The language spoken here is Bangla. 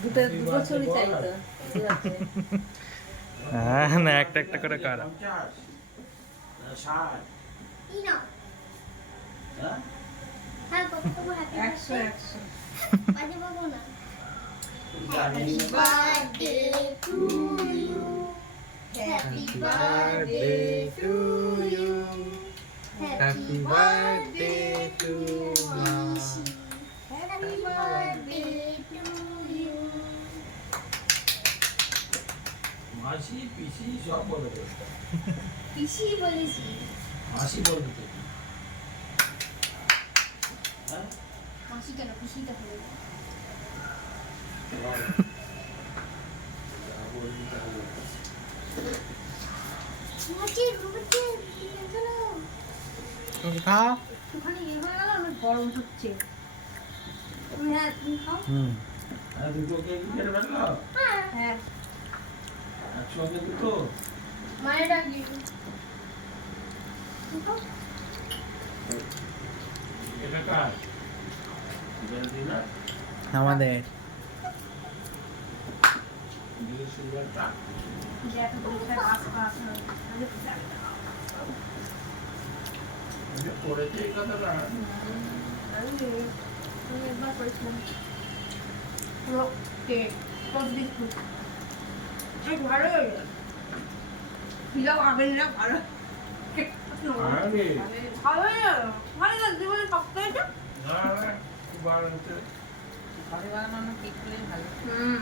দুটো চাই তো হ্যাঁ না একটা একটা করে কারা একশো একশো Happy birthday to you. Happy birthday to you. Happy birthday to Mashi. Happy birthday to you. মাসি পিসি সব বলে দেবে পিসি বলেছি মাসি বলবে তো হ্যাঁ মাসি কেন পিসিটা বলে মাসি ঘুরতে চলো তুমি খাও ওখানে ইয়ে হয়ে গেল অনেক গরম হচ্ছে হ্যাঁ তুমি খাও আর দুটো কেক কেটে রাখলো হ্যাঁ একসঙ্গে দুটো মায়ের ডাকি এটা কার বেলদিনা আমাদের দিয়ে সুগারটা যেটা পরীক্ষায় পাস পাস এটা করেছে এই কথাটা আমি একবার করেছিলাম পুরো কেক কত বিস্কুট ভালো খিলাও আবেন না ভালো আরে ভালো ভালো লাগছে বলে শক্ত হয়েছে না খুব ভালো হচ্ছে ঘরে বানানো কেক হলেই ভালো হুম